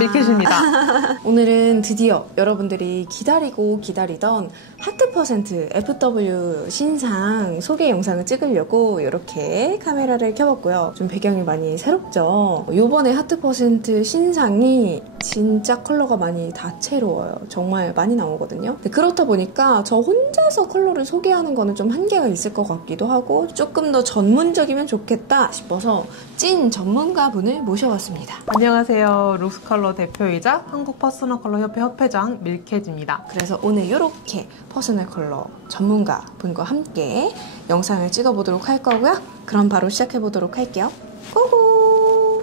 밀켓입니다. 오늘은 드디어 여러분들이 기다리고 기다리던 하트% FW 신상 소개 영상을 찍으려고 이렇게 카메라를 켜봤고요. 좀 배경이 많이 새롭죠? 요번에 하트% 신상이 진짜 컬러가 많이 다채로워요. 정말 많이 나오거든요. 그렇다 보니까 저 혼자서 컬러를 소개하는 거는 좀 한계가 있을 것 같기도 하고 조금 더 전문적이면 좋겠다 싶어서 찐 전문가분을 모셔왔습니다. 안녕하세요. 룩스컬러 대표이자 한국 퍼스널 컬러 협회 협회장 밀켓입니다. 그래서 오늘 이렇게 퍼스널 컬러 전문가 분과 함께 영상을 찍어보도록 할 거고요. 그럼 바로 시작해보도록 할게요. 고고!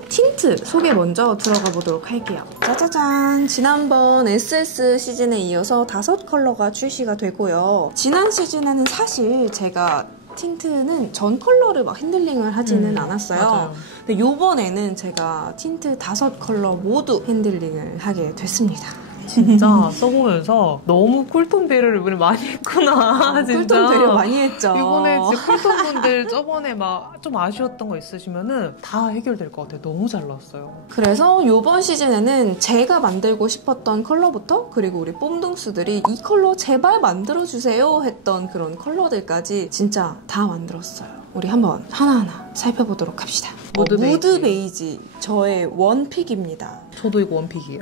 틴트 소개 먼저 들어가 보도록 할게요. 짜자잔! 지난번 SS 시즌에 이어서 5컬러가 출시가 되고요. 지난 시즌에는 사실 제가 틴트는 전 컬러를 막 핸들링을 하지는 않았어요. 맞아요. 근데 요번에는 제가 틴트 5컬러 모두 핸들링을 하게 됐습니다. 진짜 써보면서 너무 쿨톤 배려를 이번에 많이 했구나. 진짜. 쿨톤 배려 많이 했죠. 이번에 진짜 쿨톤 분들 저번에 막 좀 아쉬웠던 거 있으시면은 다 해결될 것 같아요. 너무 잘 나왔어요. 그래서 이번 시즌에는 제가 만들고 싶었던 컬러부터 그리고 우리 뽐둥수들이 이 컬러 제발 만들어주세요 했던 그런 컬러들까지 진짜 다 만들었어요. 우리 한번 하나하나 살펴보도록 합시다. 무드 베이지 저의 원픽입니다. 저도 이거 원픽이에요.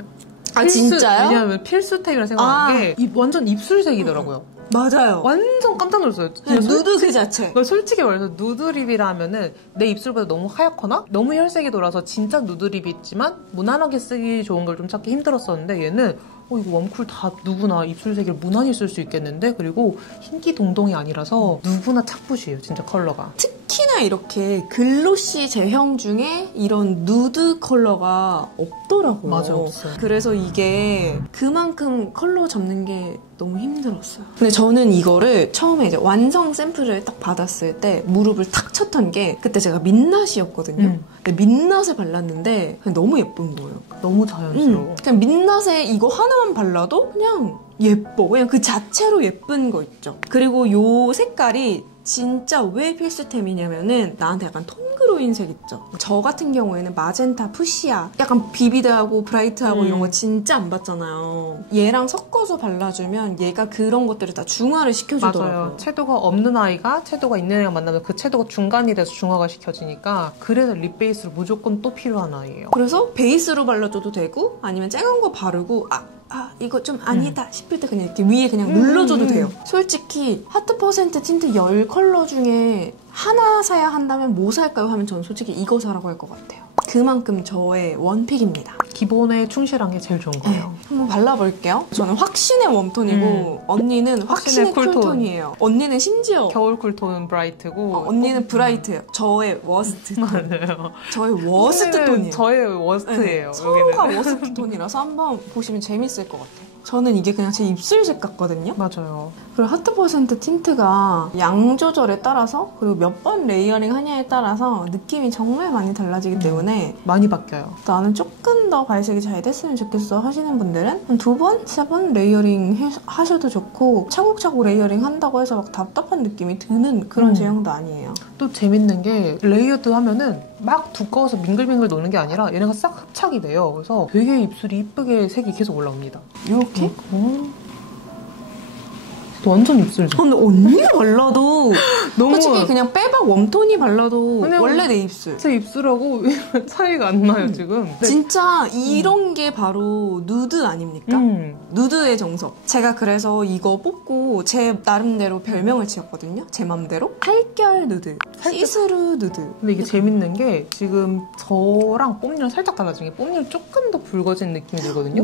아 진짜요? 왜냐하면 필수템이라 생각하는 게 완전 입술색이더라고요. 맞아요. 완전 깜짝 놀랐어요. 누드 그 자체. 솔직히 말해서 누드립이라 하면은 내 입술보다 너무 하얗거나 너무 혈색이 돌아서 진짜 누드립이 있지만 무난하게 쓰기 좋은 걸 좀 찾기 힘들었었는데 얘는 이거 웜쿨 다 누구나 입술색을 무난히 쓸 수 있겠는데 그리고 흰기 동동이 아니라서 누구나 착붙이에요. 진짜 컬러가. 특히나 이렇게 글로시 제형 중에 이런 누드 컬러가 없더라고요. 맞아요. 없어요. 그래서 이게 그만큼 컬러 잡는 게 너무 힘들었어요. 근데 저는 이거를 처음에 이제 완성 샘플을 딱 받았을 때 무릎을 탁 쳤던 게 그때 제가 민낯이었거든요. 근데 민낯을 발랐는데 그냥 너무 예쁜 거예요. 너무 자연스러워. 그냥 민낯에 이거 하나만 발라도 그냥 예뻐. 그냥 그 자체로 예쁜 거 있죠. 그리고 요 색깔이 진짜 왜 필수템이냐면은 나한테 약간 톤그로인색 있죠. 저 같은 경우에는 마젠타, 푸시아 약간 비비드하고 브라이트하고 이런 거 진짜 안 받잖아요. 얘랑 섞어서 발라주면 얘가 그런 것들을 다 중화를 시켜주더라고요. 맞아요. 채도가 없는 아이가 채도가 있는 애랑 만나면 그 채도가 중간이 돼서 중화가 시켜지니까 그래서 립 베이스로 무조건 또 필요한 아이예요. 그래서 베이스로 발라줘도 되고 아니면 쨍한 거 바르고 이거 좀 아니다 싶을 때 그냥 이렇게 위에 그냥 눌러줘도 돼요. 솔직히 하트% 틴트 10컬러 중에 하나 사야 한다면 뭐 살까요? 하면 저는 솔직히 이거 사라고 할 것 같아요. 그만큼 저의 원픽입니다. 기본에 충실한 게 제일 좋은 거예요. 한번 발라볼게요. 저는 확신의 웜톤이고 언니는 확신의 쿨톤이에요. 언니는 심지어 겨울 쿨톤 브라이트고 언니는 브라이트예요. 저의 워스트 톤. 맞아요. 저의 워스트 톤이에요. 저의 워스트예요. 서로가 워스트 톤이라서 한번 보시면 재밌을 것 같아요. 저는 이게 그냥 제 입술색 같거든요. 맞아요. 그리고 하트% 틴트가 양 조절에 따라서 그리고 몇 번 레이어링 하냐에 따라서 느낌이 정말 많이 달라지기 때문에 많이 바뀌어요. 나는 조금 더 발색이 잘 됐으면 좋겠어 하시는 분들은 한 2번, 3번 레이어링 하셔도 좋고 차곡차곡 레이어링 한다고 해서 막 답답한 느낌이 드는 그런 제형도 아니에요. 또 재밌는 게 레이어드 하면은 막 두꺼워서 밍글밍글 노는 게 아니라 얘네가 싹 흡착이 돼요. 그래서 되게 입술이 이쁘게 색이 계속 올라옵니다. 이렇게? 완전 입술죠. 근데 언니가 발라도 너무 솔직히 그냥 빼박 웜톤이 발라도 그냥 원래 내 입술. 제 입술하고 차이가 안 나요 지금. 진짜 이런 게 바로 누드 아닙니까? 누드의 정석. 제가 그래서 이거 뽑고 제 나름대로 별명을 지었거든요. 제 맘대로. 살결 누드, 시스루 누드. 근데 이게 재밌는 게 지금 저랑 뽐니랑 살짝 달라진 게 뽐니는 조금 더 붉어진 느낌이 들거든요.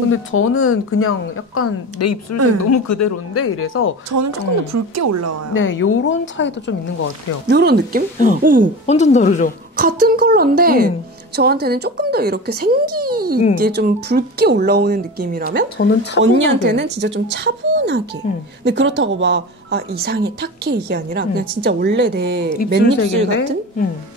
근데 저는 그냥 약간 내 입술색 너무 그대로인데 이래서 저는 조금 더 붉게 올라와요. 네, 요런 차이도 좀 있는 것 같아요. 요런 느낌? 오, 완전 다르죠? 같은 컬러인데 저한테는 조금 더 이렇게 생기 있게 좀 붉게 올라오는 느낌이라면 저는 차분하게. 언니한테는 진짜 좀 차분하게. 근데 그렇다고 막 이상해 탁해 이게 아니라 그냥 진짜 원래 내 맨입술 같은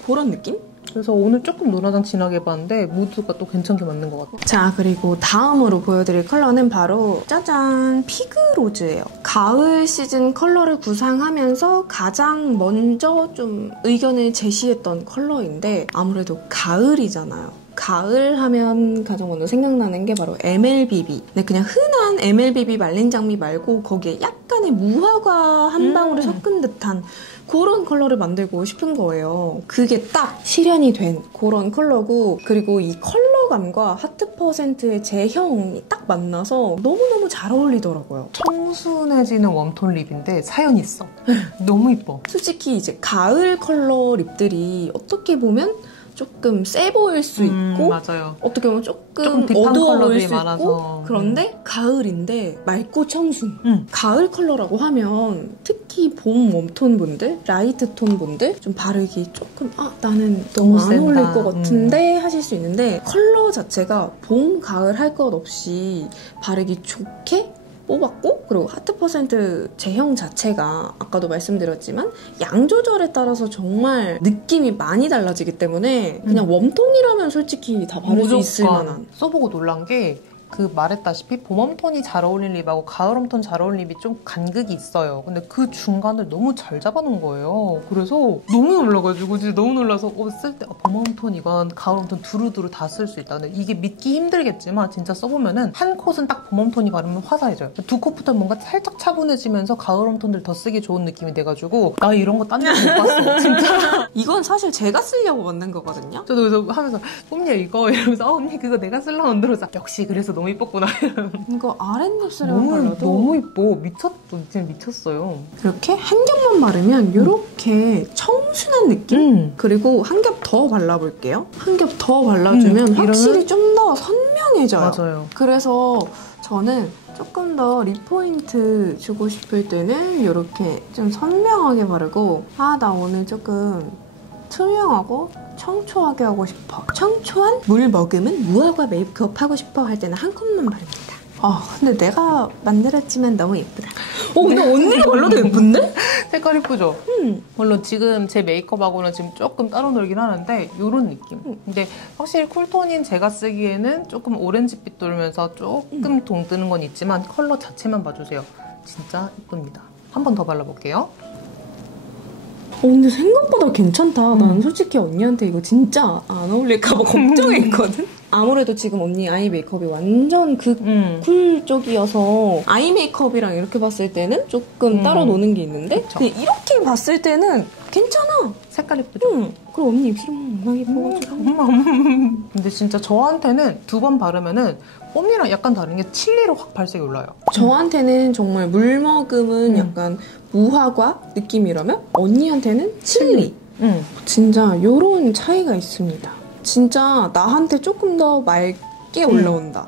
그런 느낌? 그래서 오늘 조금 노란장 진하게 해봤는데 무드가 또 괜찮게 맞는 것 같아요. 자, 그리고 다음으로 보여드릴 컬러는 바로 짜잔! 피그로즈예요. 가을 시즌 컬러를 구상하면서 가장 먼저 좀 의견을 제시했던 컬러인데 아무래도 가을이잖아요. 가을 하면 가장 먼저 생각나는 게 바로 MLBB. 네, 그냥 흔한 MLBB 말린 장미 말고 거기에 약간의 무화과 한 방울을 섞은 듯한 그런 컬러를 만들고 싶은 거예요. 그게 딱 실현이 된 그런 컬러고, 그리고 이 컬러감과 하트 퍼센트의 제형이 딱 만나서 너무너무 잘 어울리더라고요. 청순해지는 웜톤 립인데 사연 있어. 너무 이뻐. 솔직히 이제 가을 컬러 립들이 어떻게 보면 조금 세 보일 수 있고 맞아요. 어떻게 보면 조금 딥한 어두워 보일 컬러들이 수 많아서. 있고 가을인데 가을인데 맑고 청순. 가을 컬러라고 하면 특히 봄 웜톤 분들, 라이트 톤 분들 좀 바르기 조금 나는 너무 안 센다. 어울릴 것 같은데 하실 수 있는데, 컬러 자체가 봄, 가을 할 것 없이 바르기 좋게 뽑았고, 그리고 하트 퍼센트 제형 자체가 아까도 말씀드렸지만 양 조절에 따라서 정말 느낌이 많이 달라지기 때문에 그냥 웜톤이라면 솔직히 다 바를 수 있을 만한. 써보고 놀란 게 그 말했다시피 봄웜톤이 잘 어울리는 립하고 가을웜톤 잘 어울리는 립이 좀 간극이 있어요. 근데 그 중간을 너무 잘 잡아놓은 거예요. 그래서 너무 놀라가지고 진짜 너무 놀라서 쓸 때 봄웜톤 이건 가을웜톤 두루두루 다 쓸 수 있다. 근데 이게 믿기 힘들겠지만 진짜 써보면은 한 콧은 딱 봄웜톤이 바르면 화사해져요. 두 콧부터 뭔가 살짝 차분해지면서 가을웜톤들 더 쓰기 좋은 느낌이 돼가지고 나 이런 거 딴 데서 못 봤어. 진짜. 이건 사실 제가 쓰려고 만든 거거든요. 저도 그래서 하면서 뽐냐 이거 이러면서 언니 그거 내가 쓸라 만들어서 역시 그래서 너무 이뻤구나. 이거 아랫입술에만 발라도 너무 이뻐. 진짜 미쳤어요. 이렇게 한 겹만 바르면 이렇게 청순한 느낌? 그리고 한 겹 더 발라볼게요. 한 겹 더 발라주면 확실히 좀 더 선명해져요. 맞아요. 그래서 저는 조금 더 립 포인트 주고 싶을 때는 이렇게 좀 선명하게 바르고, 나 오늘 조금 투명하고 청초하게 하고 싶어. 청초한 물 머금은 무화과 메이크업 하고 싶어 할 때는 한 컵만 바릅니다. 근데 내가 만들었지만 너무 예쁘다. 근데 언니가 발라도 예쁜데? 색깔 이쁘죠? 물론 지금 제 메이크업하고는 지금 조금 따로 놀긴 하는데 이런 느낌. 근데 확실히 쿨톤인 제가 쓰기에는 조금 오렌지빛 돌면서 조금 동뜨는 건 있지만 컬러 자체만 봐주세요. 진짜 이쁩니다. 한 번 더 발라볼게요. 근데 생각보다 괜찮다. 난 솔직히 언니한테 이거 진짜 안 어울릴까봐 걱정했거든? 아무래도 지금 언니 아이 메이크업이 완전 쿨 쪽이어서 아이 메이크업이랑 이렇게 봤을 때는 조금 따로 노는 게 있는데, 그냥 이렇게 봤을 때는 괜찮아. 색깔 이쁘죠? 그리고 언니 입술은 워낙 예뻐가지고. 근데 진짜 저한테는 두 번 바르면은 뽐이랑 약간 다른 게 칠리로 확 발색이 올라요. 저한테는 정말 물 머금은 약간 무화과 느낌이라면 언니한테는 칠리. 진짜 요런 차이가 있습니다. 진짜 나한테 조금 더 맑게 올라온다.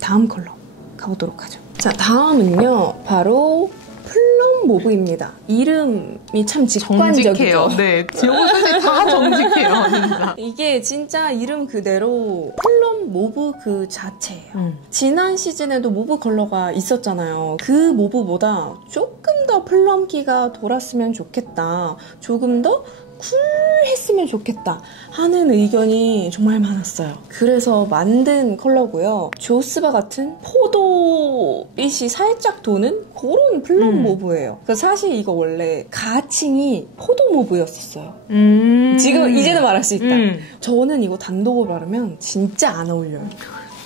다음 컬러 가보도록 하죠. 자, 다음은요 바로 플럼 모브입니다. 이름이 참 직관적이죠. 정직해요. 네, 지옥은 사실 다 정직해요. 진짜. 이게 진짜 이름 그대로 플럼 모브 그 자체예요. 지난 시즌에도 모브 컬러가 있었잖아요. 그 모브보다 조금 더 플럼기가 돌았으면 좋겠다. 조금 더 쿨했으면 좋겠다 하는 의견이 정말 많았어요. 그래서 만든 컬러고요. 조스바 같은 포도빛이 살짝 도는 그런 플럼 모브예요. 그래서 사실 이거 원래 가칭이 포도 모브였었어요. 지금 이제는 말할 수 있다. 저는 이거 단독으로 바르면 진짜 안 어울려요.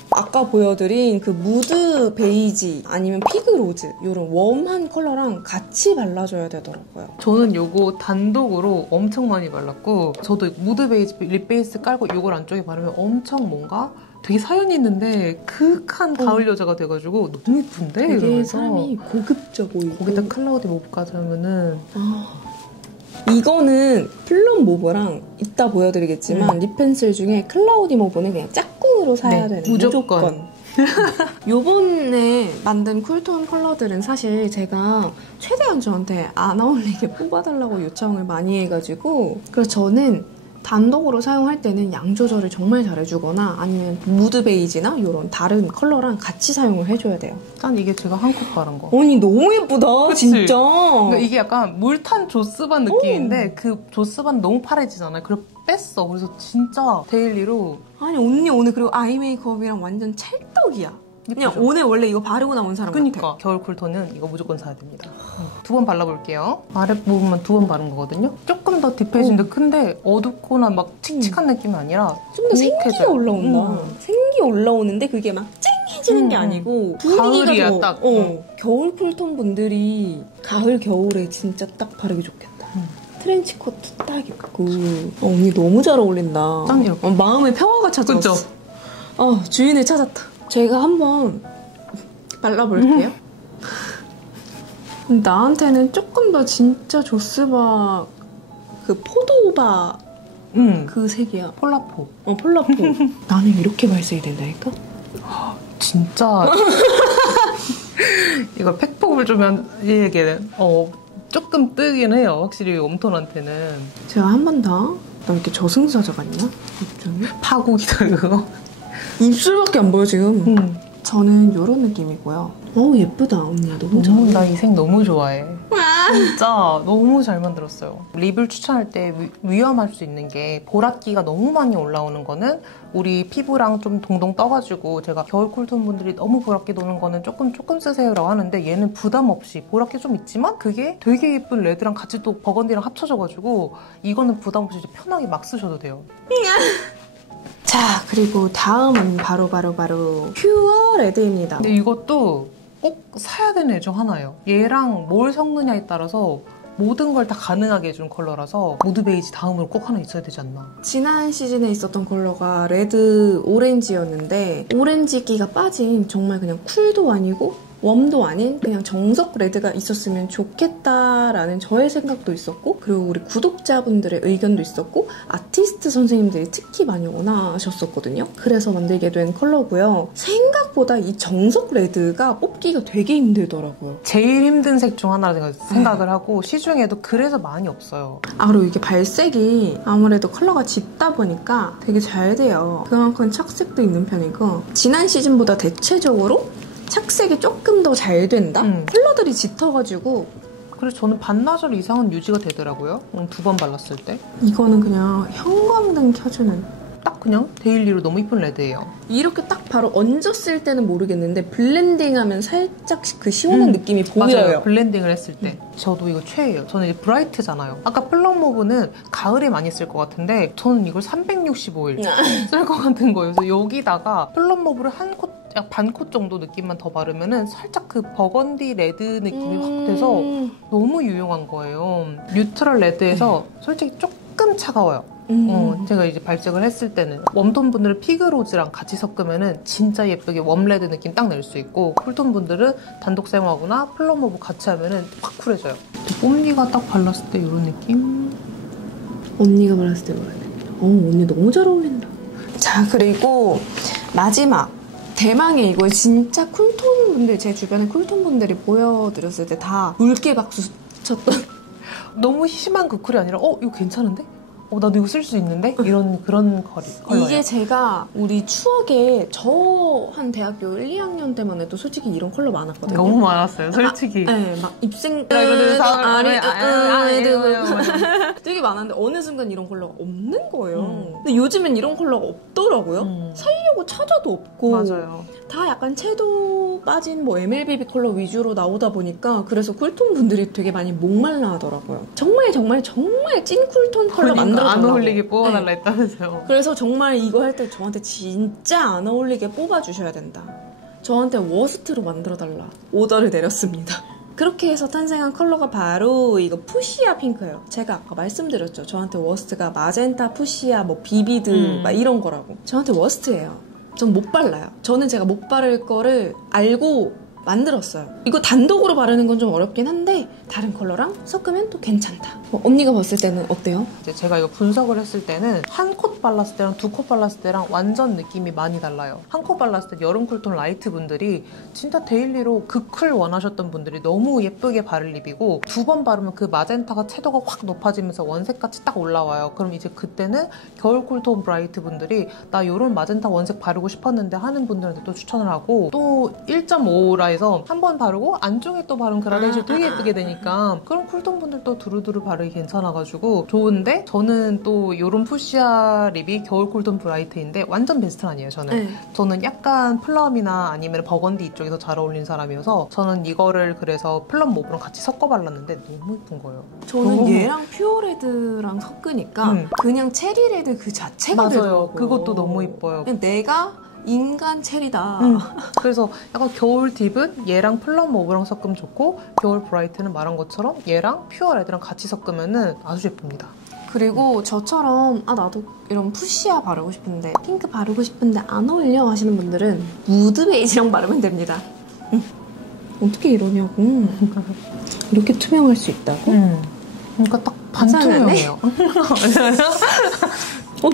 아까 보여드린 그 무드 베이지 아니면 피그 로즈 이런 웜한 컬러랑 같이 발라줘야 되더라고요. 저는 요거 단독으로 엄청 많이 발랐고, 저도 무드 베이지 립 베이스 깔고 요걸 안쪽에 바르면 엄청 뭔가 되게 사연이 있는데 그윽한 가을 여자가 돼가지고 너무 예쁜데? 되게 이러면서. 사람이 고급져 보이고 거기다 클라우디 모브까지 하면은 이거는 플럼 모브랑 이따 보여드리겠지만 립 펜슬 중에 클라우디 모브는 그냥 짝꿍으로 사야 되는 무조건. 요번에 만든 쿨톤 컬러들은 사실 제가 최대한 저한테 안 어울리게 뽑아달라고 요청을 많이 해가지고, 그래서 저는 단독으로 사용할 때는 양 조절을 정말 잘해주거나 아니면 무드 베이지나 이런 다른 컬러랑 같이 사용을 해줘야 돼요. 짠, 이게 제가 한 컵 바른 거. 언니 너무 예쁘다. 그치? 진짜. 그러니까 이게 약간 물탄 조스반 느낌인데 그 조스반 너무 파래지잖아요. 그래서 뺐어. 그래서 진짜 데일리로. 아니 언니 오늘 그리고 아이 메이크업이랑 완전 찰떡이야. 그냥 예쁘죠? 오늘 원래 이거 바르고 나온 사람 그러니까 같아. 겨울 쿨톤은 이거 무조건 사야 됩니다. 두 번 발라볼게요. 아랫부분만 두 번 바른 거거든요. 조금 조금 더 딥해진 듯 큰데 어둡거나 막 칙칙한 느낌이 아니라 좀 더 생기가 올라온다. 생기 올라오는데 그게 막 쨍해지는 게 아니고 가을이야 더, 딱. 겨울 쿨톤 분들이 가을 겨울에 진짜 딱 바르기 좋겠다. 트렌치코트 딱 입고 언니 너무 잘 어울린다. 짱 귀엽다. 마음의 평화가 찾아왔어. 그쵸? 주인을 찾았다. 제가 한번 발라볼게요. 나한테는 조금 더 진짜 조스바 그 포도바 그 색이야. 폴라포. 폴라포. 나는 이렇게 발색이 된다니까? 진짜 이거 팩폭을 주면 얘기는 조금 뜨긴 해요. 확실히 웜톤한테는. 제가 한 번 더. 나 이렇게 저승사자 같냐? 입장이? 파국이다 그거. 입술밖에 안 보여 지금. 저는 이런 느낌이고요. 예쁘다 언니. 너무 잘 어울려. 나 이 색 너무 좋아해. 진짜 너무 잘 만들었어요. 립을 추천할 때 위험할 수 있는 게 보랏기가 너무 많이 올라오는 거는 우리 피부랑 좀 동동 떠가지고 제가 겨울 쿨톤 분들이 너무 보랏기 도는 거는 조금 쓰세요라고 하는데 얘는 부담 없이 보랏기 좀 있지만 그게 되게 예쁜 레드랑 같이 또 버건디랑 합쳐져가지고 이거는 부담 없이 편하게 막 쓰셔도 돼요. 자, 그리고 다음은 바로 퓨어 레드입니다. 근데 이것도 꼭 사야 되는 애 중 하나예요. 얘랑 뭘 섞느냐에 따라서 모든 걸 다 가능하게 해준 컬러라서 무드 베이지 다음으로 꼭 하나 있어야 되지 않나. 지난 시즌에 있었던 컬러가 레드 오렌지였는데 오렌지기가 빠진 정말 그냥 쿨도 아니고 웜도 아닌 그냥 정석 레드가 있었으면 좋겠다라는 저의 생각도 있었고 그리고 우리 구독자분들의 의견도 있었고 아티스트 선생님들이 특히 많이 원하셨었거든요. 그래서 만들게 된 컬러고요. 생각보다 이 정석 레드가 뽑기가 되게 힘들더라고요. 제일 힘든 색 중 하나라고 생각을 하고 시중에도 그래서 많이 없어요. 그리고 이게 발색이 아무래도 컬러가 짙다 보니까 되게 잘 돼요. 그만큼 착색도 있는 편이고 지난 시즌보다 대체적으로 착색이 조금 더 잘 된다? 컬러들이 짙어가지고 그래서 저는 반나절 이상은 유지가 되더라고요. 2번 발랐을 때. 이거는 그냥 형광등 켜주는 딱 그냥 데일리로 너무 이쁜 레드예요. 이렇게 딱 바로 얹었을 때는 모르겠는데 블렌딩하면 살짝 그 시원한 느낌이 보여요. 맞아요. 블렌딩을 했을 때. 저도 이거 최애예요. 저는 이제 브라이트잖아요. 아까 플럼 모브는 가을에 많이 쓸 것 같은데 저는 이걸 365일 쓸 것 같은 거예요. 그래서 여기다가 플럼 모브를 한 콧, 약 반 콧 정도 느낌만 더 바르면은 살짝 그 버건디 레드 느낌이 확 돼서 너무 유용한 거예요. 뉴트럴 레드에서 솔직히 조금 차가워요. 제가 이제 발색을 했을 때는 웜톤 분들은 피그로즈랑 같이 섞으면은 진짜 예쁘게 웜레드 느낌 딱 낼 수 있고 쿨톤 분들은 단독 사용하거나 플럼 모브 같이 하면은 확 쿨해져요. 뽐니가 딱 발랐을 때 이런 느낌? 언니가 발랐을 때 이런 느낌. 언니 너무 잘 어울린다. 자, 그리고 마지막 대망의 이거 진짜 쿨톤 분들 제 주변에 쿨톤 분들이 보여드렸을 때 다 물개 박수 쳤던 너무 심한 그 쿨이 아니라 이거 괜찮은데? 나도 이거 쓸 수 있는데? 이런 그런 컬러예요. 이게 제가 우리 추억에 저 한 대학교 1, 2학년 때만 해도 솔직히 이런 컬러 많았거든요. 너무 많았어요, 솔직히. 네, 막 입생 되게 많았는데 어느 순간 이런 컬러가 없는 거예요. 근데 요즘엔 이런 컬러가 없더라고요. 살려고 찾아도 없고 맞아요. 다 약간 채도 빠진 뭐 MLBB 컬러 위주로 나오다 보니까 그래서 쿨톤 분들이 되게 많이 목말라 하더라고요. 정말 찐 쿨톤 컬러 만들어달라고. 안 어울리게 뽑아달라 했다면서요. 그래서 정말 이거 할 때 저한테 진짜 안 어울리게 뽑아주셔야 된다. 저한테 워스트로 만들어달라. 오더를 내렸습니다. 그렇게 해서 탄생한 컬러가 바로 이거 푸시아 핑크예요. 제가 아까 말씀드렸죠. 저한테 워스트가 마젠타, 푸시아, 뭐 비비드 막 이런 거라고. 저한테 워스트예요. 전 못 발라요. 저는 제가 못 바를 거를 알고 만들었어요. 이거 단독으로 바르는 건 좀 어렵긴 한데 다른 컬러랑 섞으면 또 괜찮다. 언니가 봤을 때는 어때요? 이제 제가 이거 분석을 했을 때는 한 콧 발랐을 때랑 두 콧 발랐을 때랑 완전 느낌이 많이 달라요. 한 콧 발랐을 때 여름 쿨톤 라이트 분들이 진짜 데일리로 극쿨 원하셨던 분들이 너무 예쁘게 바를 립이고 두 번 바르면 그 마젠타가 채도가 확 높아지면서 원색같이 딱 올라와요. 그럼 이제 그때는 겨울 쿨톤 브라이트 분들이 나 이런 마젠타 원색 바르고 싶었는데 하는 분들한테 또 추천을 하고 또 1.5 라인 해서 한 번 바르고 안쪽에 또 바르면 그라데이션 되게 예쁘게 되니까 그런 쿨톤 분들도 두루두루 바르기 괜찮아가지고 좋은데 저는 또 이런 푸시아 립이 겨울 쿨톤 브라이트인데 완전 베스트는 아니에요 저는. 네. 저는 약간 플럼이나 아니면 버건디 이쪽에서 잘 어울리는 사람이어서 저는 이거를 그래서 플럼 몹이랑 같이 섞어 발랐는데 너무 예쁜 거예요. 저는 얘랑 퓨어레드랑 섞으니까 그냥 체리레드 그 자체가 맞아요. 되더라고요. 그것도 너무 예뻐요. 그냥 내가 인간 체리다. 그래서 약간 겨울 딥은 얘랑 플럼 몹이랑 섞으면 좋고 겨울 브라이트는 말한 것처럼 얘랑 퓨어 레드랑 같이 섞으면 아주 예쁩니다. 그리고 저처럼 나도 이런 푸시아 바르고 싶은데 핑크 바르고 싶은데 안 어울려 하시는 분들은 무드 베이지랑 바르면 됩니다. 어떻게 이러냐고. 이렇게 투명할 수 있다고? 그러니까 딱 반투명해요.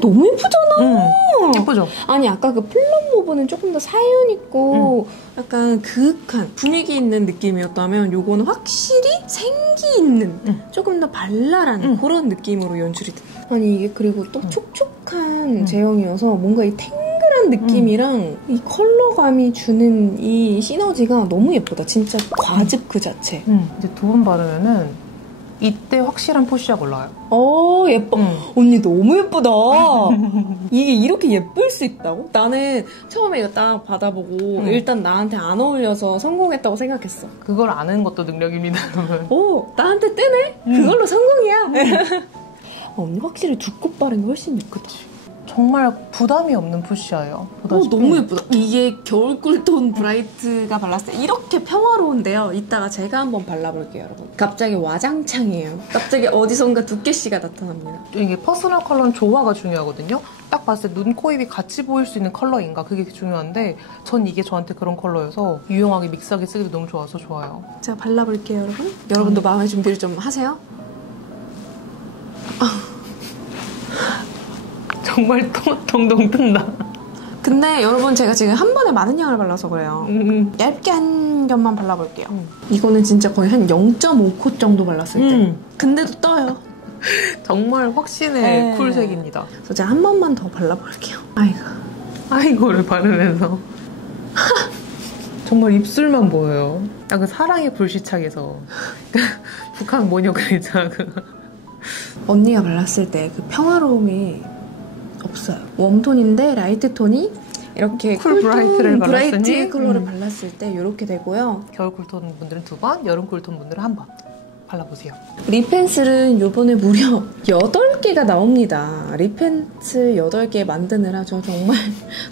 너무 예쁘잖아. 예쁘죠? 아니 아까 그 플럼 모브는 조금 더 사연 있고 약간 그윽한 분위기 있는 느낌이었다면 요거는 확실히 생기 있는 조금 더 발랄한 그런 느낌으로 연출이 돼. 아니 이게 그리고 또 촉촉한 제형이어서 뭔가 이 탱글한 느낌이랑 이 컬러감이 주는 이 시너지가 너무 예쁘다. 진짜 과즙 그 자체. 이제 두 번 바르면은 이때 확실한 푸시아가 올라와요. 예뻐. 언니 너무 예쁘다. 이게 이렇게 예쁠 수 있다고? 나는 처음에 이거 딱 받아보고 일단 나한테 안 어울려서 성공했다고 생각했어. 그걸 아는 것도 능력입니다, 여러분. 나한테 뜨네? 그걸로 성공이야. 언니 확실히 두껍 바른 게 훨씬 예쁘다. 정말 부담이 없는 푸시아예요. 너무 예쁘다. 이게 겨울 쿨톤 브라이트가 발랐을 때 이렇게 평화로운데요. 이따가 제가 한번 발라볼게요, 여러분. 갑자기 와장창이에요. 갑자기 어디선가 두께씨가 나타납니다. 이게 퍼스널 컬러는 조화가 중요하거든요. 딱 봤을 때 눈, 코, 입이 같이 보일 수 있는 컬러인가 그게 중요한데 전 이게 저한테 그런 컬러여서 유용하게 믹스하게 쓰기도 너무 좋아서 좋아요. 제가 발라볼게요, 여러분. 여러분도 마음의 준비를 좀 하세요. 정말 동동 뜬다. 근데 여러분 제가 지금 한 번에 많은 양을 발라서 그래요. 얇게 한 겹만 발라볼게요. 이거는 진짜 거의 한 0.5코 정도 발랐을 때. 근데도 떠요. 정말 확신의 쿨색입니다. 그래서 제가 한 번만 더 발라볼게요. 아이고를 바르면서 정말 입술만 보여요. 약간 사랑의 불시착에서 북한 모녀 그랬잖아. 언니가 발랐을 때 그 평화로움이 없어요. 웜톤인데 라이트 톤이 이렇게 쿨 브라이트를 브라이트 발랐으니 컬러를 발랐을 때 이렇게 되고요. 겨울 쿨톤 분들은 2번, 여름 쿨톤 분들은 1번 발라보세요. 립펜슬은 요번에 무려 8개가 나옵니다. 립펜슬 8개 만드느라 저 정말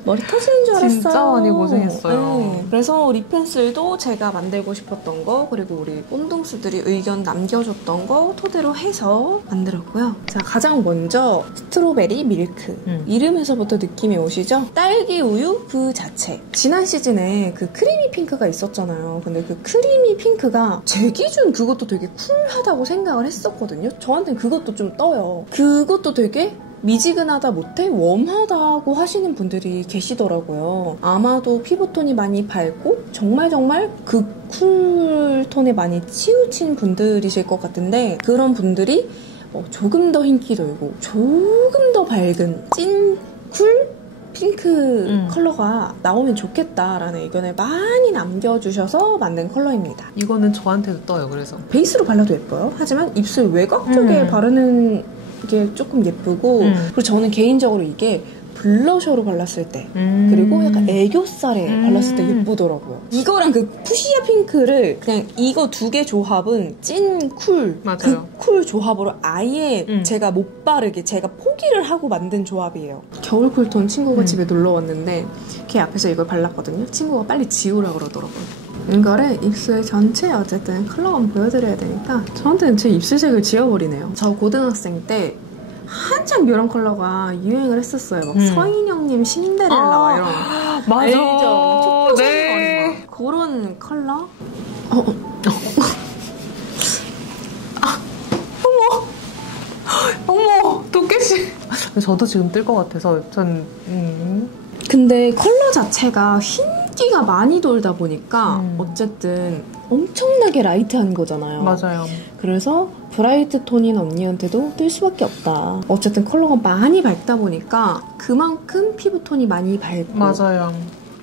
머리 터지는 줄 알았어요. 진짜 많이 고생했어요. 그래서 립펜슬도 제가 만들고 싶었던 거 그리고 우리 꼰둥수들이 의견 남겨줬던 거 토대로 해서 만들었고요. 자, 가장 먼저 스트로베리 밀크. 이름에서부터 느낌이 오시죠? 딸기 우유 그 자체. 지난 시즌에 그 크리미 핑크가 있었잖아요. 근데 그 크리미 핑크가 제 기준 그것도 되게 쿨하다고 생각을 했었거든요. 저한테는 그것도 좀 떠요. 그것도 되게 미지근하다 못해 웜하다고 하시는 분들이 계시더라고요. 아마도 피부톤이 많이 밝고 정말 그 쿨톤에 많이 치우친 분들이실 것 같은데 그런 분들이 조금 더 흰기 돌고 조금 더 밝은 찐 쿨 핑크 컬러가 나오면 좋겠다라는 의견을 많이 남겨주셔서 만든 컬러입니다. 이거는 저한테도 떠요. 그래서 베이스로 발라도 예뻐요. 하지만 입술 외곽 쪽에 바르는 게 조금 예쁘고 그리고 저는 개인적으로 이게 블러셔로 발랐을 때 그리고 약간 애교살에 발랐을 때 예쁘더라고요. 이거랑 그 푸시아 핑크를 그냥 이거 두 개 조합은 찐 쿨, 맞아요. 쿨 조합으로 아예 제가 못 바르게 제가 포기를 하고 만든 조합이에요. 겨울 쿨톤 친구가 집에 놀러 왔는데 걔 앞에서 이걸 발랐거든요. 친구가 빨리 지우라 그러더라고요. 이거를 입술 전체에 어쨌든 컬러감 보여드려야 되니까 저한테는 제 입술색을 지워버리네요. 저 고등학생 때 한참 이런 컬러가 유행을 했었어요. 막 서인영님 신데렐라 이런. 맞아. 알죠? 네. 그런 컬러? 어머, 도깨씨. 저도 지금 뜰 것 같아서 근데 컬러 자체가 흰기가 많이 돌다 보니까 어쨌든 엄청나게 라이트한 거잖아요. 맞아요. 그래서 브라이트 톤인 언니한테도 뜰 수밖에 없다. 어쨌든 컬러가 많이 밝다 보니까 그만큼 피부톤이 많이 밝고 맞아요.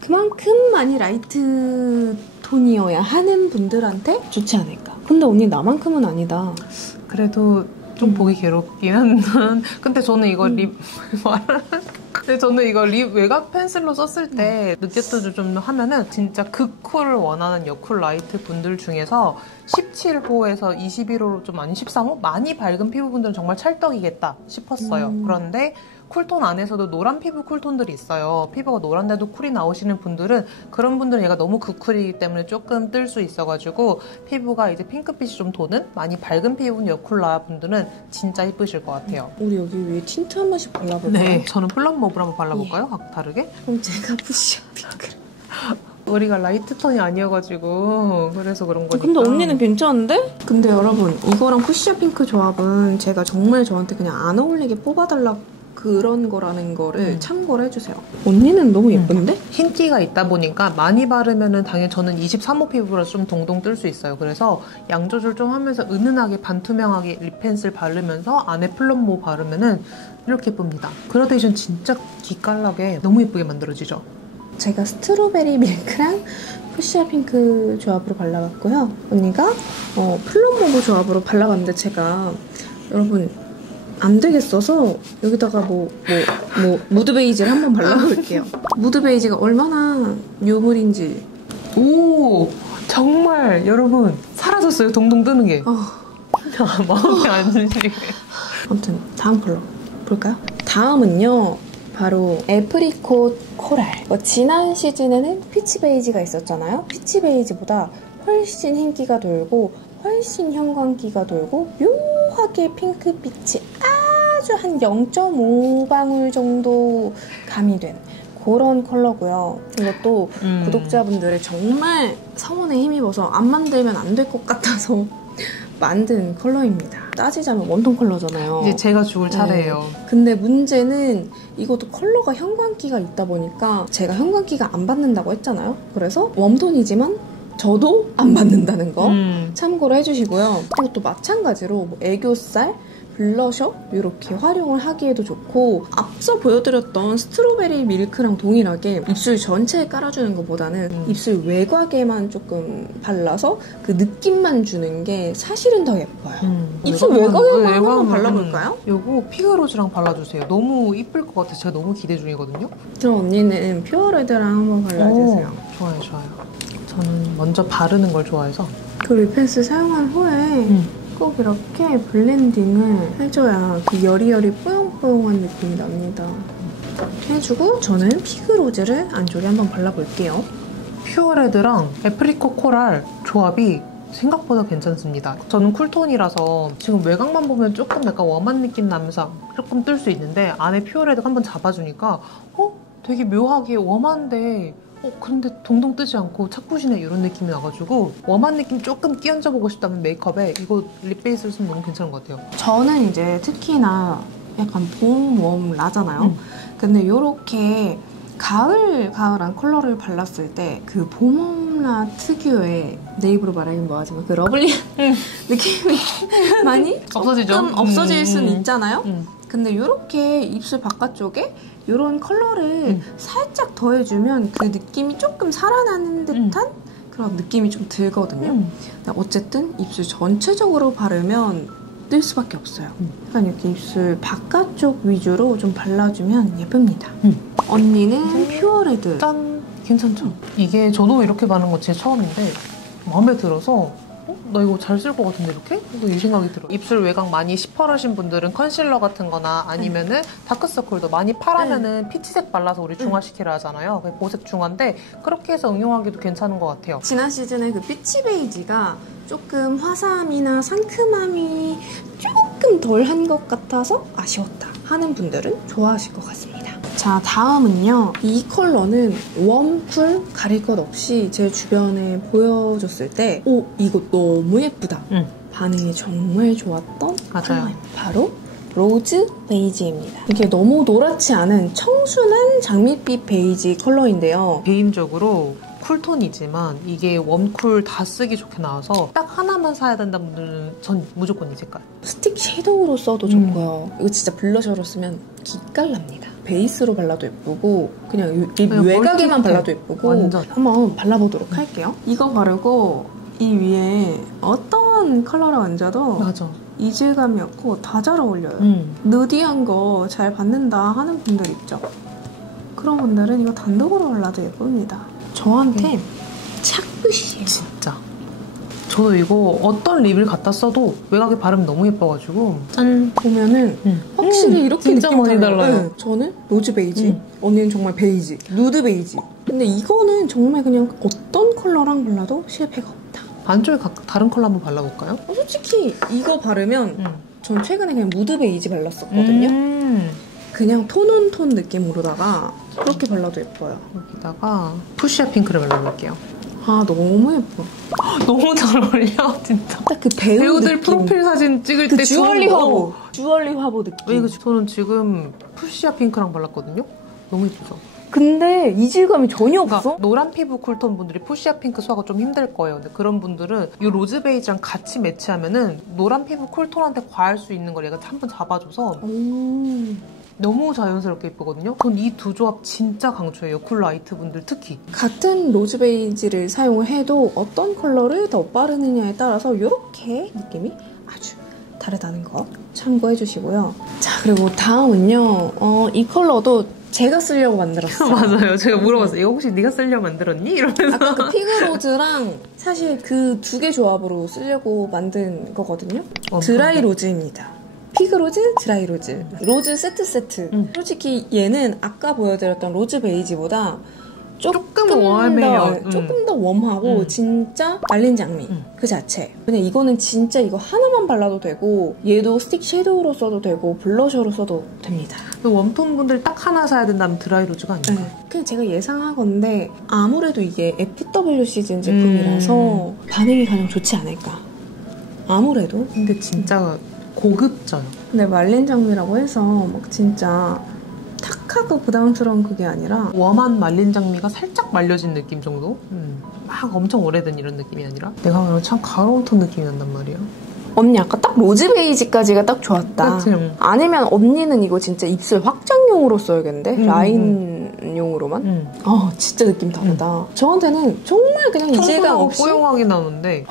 그만큼 많이 라이트 톤이어야 하는 분들한테 좋지 않을까. 근데 언니 나만큼은 아니다. 그래도 좀 보기 괴롭긴 한데 근데 저는 이거 근데 저는 이거 립 외곽 펜슬로 썼을 때 느꼈던 좀 하면은 진짜 극쿨을 원하는 여쿨 라이트 분들 중에서 17호에서 21호로 좀 아닌 13호? 많이 밝은 피부분들은 정말 찰떡이겠다 싶었어요. 그런데 쿨톤 안에서도 노란 피부 쿨톤들이 있어요. 피부가 노란데도 쿨이 나오시는 분들은 그런 분들은 얘가 너무 극쿨이기 때문에 조금 뜰 수 있어가지고 피부가 이제 핑크빛이 좀 도는 많이 밝은 피부 여쿨라 분들은 진짜 이쁘실 것 같아요. 우리 여기 위에 틴트 한 번씩 발라볼까요? 네, 저는 플럼모브를 한번 발라볼까요? 각 다르게? 그럼 제가 푸시업 핑크. 우리가 라이트 톤이 아니어가지고 그래서 그런 거니까. 근데 언니는 괜찮은데? 근데 여러분 이거랑 푸시업 핑크 조합은 제가 정말 저한테 그냥 안 어울리게 뽑아달라고 그런 거라는 거를 참고를 해주세요. 언니는 너무 예쁜데? 흰기가 있다 보니까 많이 바르면은 당연히 저는 23호 피부라서 좀 동동 뜰 수 있어요. 그래서 양 조절 좀 하면서 은은하게 반투명하게 립 펜슬 바르면서 안에 플럼모 바르면은 이렇게 예쁩니다. 그라데이션 진짜 기깔나게 너무 예쁘게 만들어지죠? 제가 스트로베리 밀크랑 푸시아 핑크 조합으로 발라봤고요. 언니가 플럼모브 조합으로 발라봤는데 제가 여러분 안 되겠어서 여기다가 무드 베이지를 한번 발라볼게요. 무드 베이지가 얼마나 유물인지. 오 정말 여러분 사라졌어요. 동동 뜨는 게. 마음이 안 드시게. 아무튼 다음 컬러 볼까요? 다음은요. 바로 애프리콧 코랄. 지난 시즌에는 피치 베이지가 있었잖아요. 피치 베이지보다 훨씬 흰기가 돌고 훨씬 형광기가 돌고 묘하게 핑크빛이 아주 한 0.5방울 정도 가미된 그런 컬러고요. 이것도 구독자분들의 정말 성원에 힘입어서 안 만들면 안 될 것 같아서 만든 컬러입니다. 따지자면 웜톤 컬러잖아요. 이제 제가 죽을 차례예요. 근데 문제는 이것도 컬러가 형광기가 있다 보니까 제가 형광기가 안 받는다고 했잖아요. 그래서 웜톤이지만 저도 안 받는다는 거 참고로 해주시고요. 그리고 또 마찬가지로 애교살, 블러셔 이렇게 활용을 하기에도 좋고 앞서 보여드렸던 스트로베리 밀크랑 동일하게 입술 전체에 깔아주는 것보다는 입술 외곽에만 조금 발라서 그 느낌만 주는 게 사실은 더 예뻐요. 입술 외곽에만 한번 발라볼까요? 요거 피그로즈랑 발라주세요. 너무 이쁠 것 같아서 제가 너무 기대 중이거든요. 그럼 언니는 퓨어레드랑 한번 발라주세요. 좋아요, 좋아요. 저는 먼저 바르는 걸 좋아해서 그 립펜슬 사용한 후에 꼭 이렇게 블렌딩을 해줘야 그 여리여리 뽀용뽀용한 느낌이 납니다. 해주고 저는 피그로즈를 안쪽에 한번 발라볼게요. 퓨어레드랑 애프리콧 코랄 조합이 생각보다 괜찮습니다. 저는 쿨톤이라서 지금 외곽만 보면 조금 약간 웜한 느낌 나면서 조금 뜰 수 있는데 안에 퓨어레드가 한번 잡아주니까 되게 묘하게 웜한데 그런데 동동 뜨지 않고 착붙이네 이런 느낌이 나가지고 웜한 느낌 조금 끼얹어보고 싶다면 메이크업에 이거 립 베이스를 쓰면 너무 괜찮은 것 같아요. 저는 이제 특히나 약간 봄, 웜 라잖아요. 근데 이렇게 가을한 컬러를 발랐을 때 그 봄라 특유의 내 입으로 말하긴 뭐하지만 그 러블리한 느낌이 많이 없어지죠? 없어질 수는 있잖아요. 근데 이렇게 입술 바깥쪽에 이런 컬러를 살짝 더해주면 그 느낌이 조금 살아나는 듯한 그런 느낌이 좀 들거든요. 근데 어쨌든 입술 전체적으로 바르면 뜰 수밖에 없어요. 약간 이렇게 입술 바깥쪽 위주로 좀 발라주면 예쁩니다. 언니는 퓨어레드. 짠! 괜찮죠? 이게 저도 이렇게 바르는 거 제 처음인데 마음에 들어서 나 이거 잘 쓸 것 같은데 이렇게? 이 생각이 들어요. 입술 외곽 많이 시퍼르신 분들은 컨실러 같은 거나 아니면은 다크서클도 많이 파라면은 피치색 발라서 우리 중화시키라 하잖아요. 보색 중화인데 그렇게 해서 응용하기도 괜찮은 것 같아요. 지난 시즌에 그 피치 베이지가 조금 화사함이나 상큼함이 조금 덜한 것 같아서 아쉬웠다 하는 분들은 좋아하실 것 같습니다. 자, 다음은요. 이 컬러는 웜, 쿨 가릴 것 없이 제 주변에 보여줬을 때 이거 너무 예쁘다. 반응이 정말 좋았던 컬러입니다. 바로 로즈 베이지입니다. 이게 너무 노랗지 않은 청순한 장밋빛 베이지 컬러인데요. 개인적으로 쿨톤이지만 이게 웜쿨 다 쓰기 좋게 나와서 딱 하나만 사야 된다는 분들은 전 무조건 이 색깔. 스틱 섀도우로 써도 좋고요. 이거 진짜 블러셔로 쓰면 기깔납니다. 베이스로 발라도 예쁘고 그냥 입 그냥 외곽에만 멀티탭. 발라도 예쁘고 완전. 한번 발라보도록 할게요. 이거 바르고 이 위에 어떤 컬러를 얹어도 맞아. 이질감이 없고 다 잘 어울려요. 느디한 거 잘 받는다 하는 분들 있죠. 그런 분들은 이거 단독으로 발라도 예쁩니다. 저한테 착붙이에요. 진짜. 저도 이거 어떤 립을 갖다 써도 외곽에 바르면 너무 예뻐가지고 짠. 보면은 확실히 이렇게 진짜 느낌 많이 달라요. 네, 저는 로즈 베이지, 언니는 정말 베이지, 누드 베이지. 근데 이거는 정말 그냥 어떤 컬러랑 발라도 실패가 없다. 안쪽에 다른 컬러 한번 발라볼까요? 솔직히 이거 바르면 전 최근에 그냥 무드 베이지 발랐었거든요. 그냥 톤온톤 느낌으로다가 그렇게 발라도 예뻐요. 여기다가 푸시아 핑크를 발라볼게요. 아 너무 예뻐. 너무 잘 어울려 진짜. 딱 그 배우들 느낌. 프로필 사진 찍을 그 때 주얼리 그런 거. 화보. 주얼리 화보 느낌. 이거 저는 지금 푸시아 핑크랑 발랐거든요. 너무 예쁘죠? 근데 이질감이 전혀 없어. 그러니까 노란 피부 쿨톤 분들이 푸시아 핑크 소화가 좀 힘들 거예요. 근데 그런 분들은 이 로즈 베이지랑 같이 매치하면은 노란 피부 쿨톤한테 과할 수 있는 걸 얘가 한번 잡아줘서 너무 자연스럽게 예쁘거든요. 전 이 두 조합 진짜 강추해요. 쿨 라이트 분들 특히. 같은 로즈 베이지를 사용을 해도 어떤 컬러를 더 바르느냐에 따라서 이렇게 느낌이 아주 다르다는 거 참고해 주시고요. 자, 그리고 다음은요. 이 컬러도 제가 쓰려고 만들었어요. 맞아요. 제가 물어봤어요. 이거 혹시 네가 쓰려고 만들었니? 이러면서. 아까 그 피그로즈랑 사실 그 두 개 조합으로 쓰려고 만든 거거든요. 드라이 로즈입니다. 피그로즈, 드라이 로즈. 로즈 세트. 솔직히 얘는 아까 보여드렸던 로즈 베이지보다 조금 웜해요. 조금 더 웜하고 진짜 말린 장미 그 자체. 그냥 이거는 진짜 이거 하나만 발라도 되고 얘도 스틱 섀도우로 써도 되고 블러셔로 써도 됩니다. 웜톤 분들 딱 하나 사야 된다면 드라이 로즈가 아니에요. 네. 그냥 제가 예상하건데 아무래도 이게 FW 시즌 제품이라서 반응이 가장 좋지 않을까. 아무래도. 근데 진짜 고급져요. 근데 말린 장미라고 해서 막 진짜 탁하고 부담스러운 그게 아니라 웜한 말린 장미가 살짝 말려진 느낌 정도? 막 엄청 오래된 이런 느낌이 아니라 내가 말하면 참 가을 웜톤 느낌이 난단 말이야. 언니 아까 딱 로즈 베이지까지가 딱 좋았다. 그치? 아니면 언니는 이거 진짜 입술 확장용으로 써야겠는데? 라인용으로만? 진짜 느낌 다르다. 저한테는 정말 그냥 이질감 없이 뽀용하게 나오는데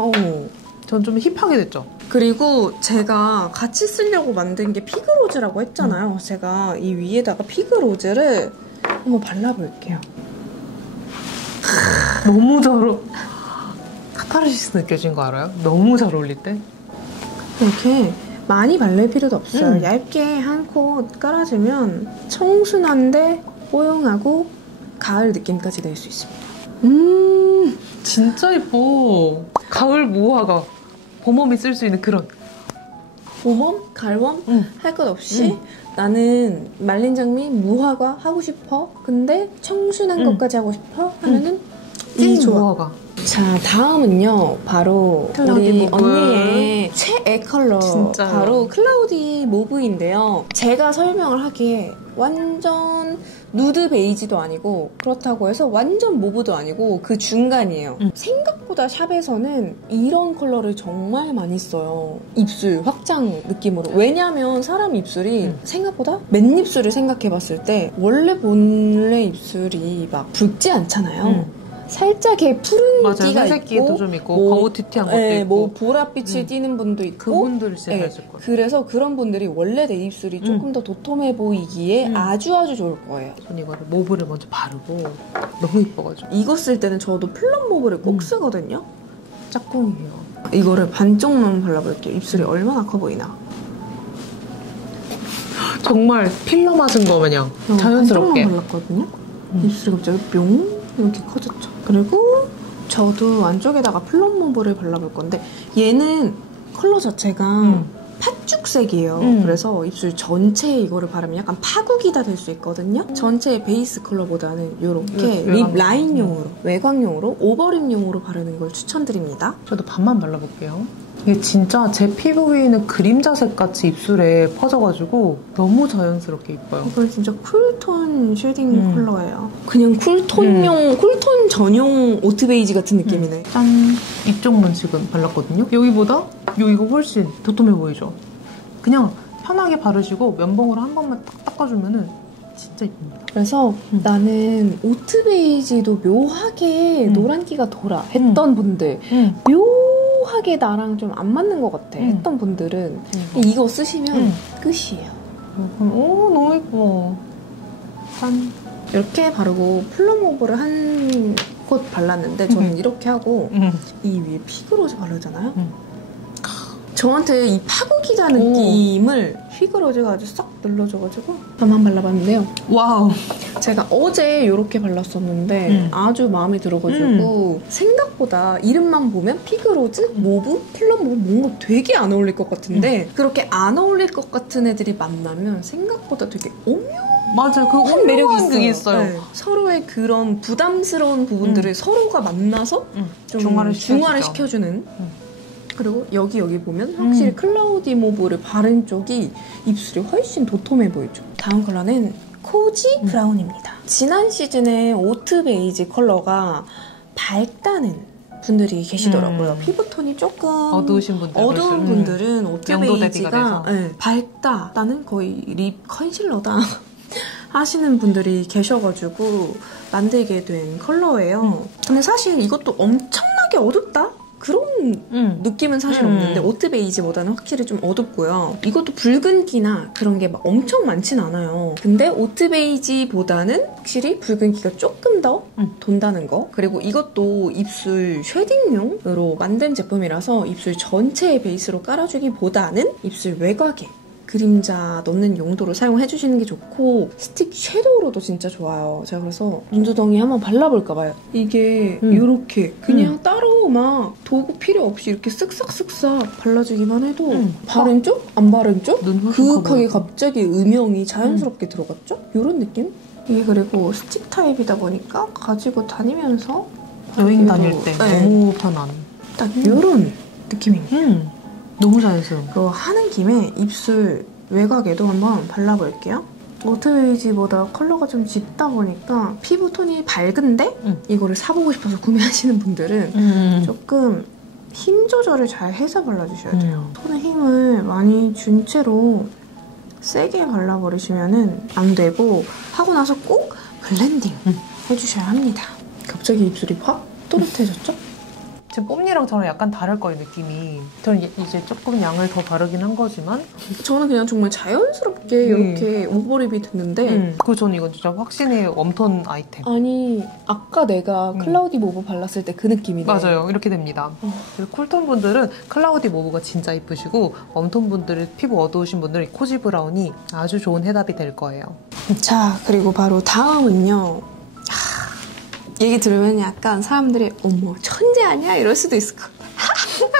전 좀 힙하게 됐죠. 그리고 제가 같이 쓰려고 만든 게 피그로즈라고 했잖아요. 그래서 제가 이 위에다가 피그로즈를 한번 발라볼게요. 너무 잘 어울려. 카타르시스 느껴진 거 알아요? 너무 잘 어울릴 때. 이렇게 많이 바를 필요도 없어요. 얇게 한 코 깔아주면 청순한데 뽀용하고 가을 느낌까지 낼 수 있습니다. 진짜 예뻐. 가을 무화과. 봄웜이 쓸 수 있는 그런. 봄웜? 가을웜? 할 것 없이 나는 말린 장미, 무화과 하고 싶어. 근데 청순한 것까지 하고 싶어. 하면은 이 조합. 무화과. 자, 다음은요. 바로 우리 모브. 언니의 최애 컬러. 진짜요. 바로 클라우디 모브인데요. 제가 설명을 하기에 완전 누드 베이지도 아니고 그렇다고 해서 완전 모브도 아니고 그 중간이에요. 생각보다 샵에서는 이런 컬러를 정말 많이 써요. 입술 확장 느낌으로. 왜냐하면 사람 입술이 생각보다 맨입술을 생각해봤을 때 원래 입술이 막 붉지 않잖아요. 살짝 푸른기가 회색기도 있고 좀 있고 거무튀튀한 것도 있고 보랏빛이 띄는 분도 있고 그분들 진짜 잘 쓸 거예요. 그래서 그런 분들이 원래 내 입술이 조금 더 도톰해 보이기에 아주 좋을 거예요. 전 이거를 모브를 먼저 바르고 너무 예뻐가지고 이거 쓸 때는 저도 플럼 모브를 꼭 쓰거든요. 짝꿍이에요. 이거를 반쪽만 발라볼게요. 입술이 얼마나 커 보이나. 정말 필러 맞은 거 마냥 자연스럽게 반쪽만 발랐거든요. 입술이 갑자기 뿅 이렇게 커졌죠. 그리고 저도 안쪽에다가 플럼 모브를 발라볼 건데 얘는 컬러 자체가 팥죽색이에요. 그래서 입술 전체에 이거를 바르면 약간 파국이다 될 수 있거든요. 전체의 베이스 컬러보다는 이렇게 립 라인용으로, 외곽용으로, 오버립용으로 바르는 걸 추천드립니다. 저도 반만 발라볼게요. 이게 진짜 제 피부 위에 있는 그림자색 같이 입술에 퍼져가지고 너무 자연스럽게 예뻐요. 이건 진짜 쿨톤 쉐딩 컬러예요. 그냥 쿨톤용, 쿨톤 전용 오트 베이지 같은 느낌이네. 짠! 이쪽만 지금 발랐거든요. 여기보다 여기가 훨씬 도톰해 보이죠? 그냥 편하게 바르시고 면봉으로 한 번만 딱 닦아주면은 진짜 이쁩니다. 그래서 나는 오트 베이지도 묘하게 노란기가 돌아 했던 분들 묘하게 나랑 좀 안 맞는 것 같아 했던 분들은 이거 쓰시면 끝이에요. 오 너무 예뻐. 이렇게 바르고 플럼 오버를 한 곳 발랐는데 저는 이렇게 하고 이 위에 피그로즈 바르잖아요. 저한테 이 파국이자 느낌을 피그로즈가 아주 싹 눌러줘가지고 한번 발라봤는데요. 와우. 제가 어제 이렇게 발랐었는데 아주 마음에 들어가지고 생각보다 이름만 보면 피그로즈, 모브, 플럼 모브 뭔가 되게 안 어울릴 것 같은데 그렇게 안 어울릴 것 같은 애들이 만나면 생각보다 되게 맞아요. 그 한 매력이 있어요. 그게 있어요. 네. 서로의 그런 부담스러운 부분들을 서로가 만나서 좀 중화를 시켜주는 그리고 여기 보면 확실히 클라우디 모브를 바른 쪽이 입술이 훨씬 도톰해 보이죠. 다음 컬러는 코지 브라운입니다. 지난 시즌에 오트 베이지 컬러가 밝다는 분들이 계시더라고요. 피부톤이 조금 어두우신 분들 어두운 분들은 오트 베이지가 밝다. 나는 거의 립 컨실러다. 하시는 분들이 계셔가지고 만들게 된 컬러예요. 근데 사실 이것도 엄청나게 어둡다? 그런 느낌은 사실 없는데 오트 베이지보다는 확실히 좀 어둡고요. 이것도 붉은기나 그런 게 막 엄청 많진 않아요. 근데 오트 베이지보다는 확실히 붉은기가 조금 더 돈다는 거. 그리고 이것도 입술 쉐딩용으로 만든 제품이라서 입술 전체의 베이스로 깔아주기보다는 입술 외곽에 그림자 넣는 용도로 사용해주시는 게 좋고 스틱 섀도우로도 진짜 좋아요. 제가 그래서 눈두덩이 한번 발라볼까봐요. 이게 이렇게 그냥 따로 막 도구 필요 없이 이렇게 쓱싹쓱싹 발라주기만 해도 바른 쪽? 안 바른 쪽? 그윽하게 갑자기 음영이 자연스럽게 들어갔죠? 이런 느낌? 이게 그리고 스틱 타입이다 보니까 가지고 다니면서 여행 다닐 때 너무 편한 딱 이런 느낌입니다. 너무 자연스러워. 그거 하는 김에 입술 외곽에도 한번 발라볼게요. 오트 베이지보다 컬러가 좀 짙다 보니까 피부톤이 밝은데 이거를 사보고 싶어서 구매하시는 분들은 조금 힘 조절을 잘 해서 발라주셔야 돼요. 톤의 힘을 많이 준 채로 세게 발라버리시면 안 되고 하고 나서 꼭 블렌딩 해주셔야 합니다. 갑자기 입술이 확 또렷해졌죠? 지금 뽐니랑 저랑 약간 다를 거예요, 느낌이. 저는 이제 조금 양을 더 바르긴 한 거지만 저는 그냥 정말 자연스럽게 이렇게 오버립이 됐는데 그리고 저는 이건 진짜 확신의 웜톤 아이템. 아니 아까 내가 클라우디 모브 발랐을 때 그 느낌이네. 맞아요. 이렇게 됩니다. 그리고 쿨톤 분들은 클라우디 모브가 진짜 이쁘시고 웜톤 분들은 피부 어두우신 분들은 코지 브라운이 아주 좋은 해답이 될 거예요. 자, 그리고 바로 다음은요. 얘기 들으면 약간 사람들이 어머 천재 아니야? 이럴 수도 있을 것 같아요.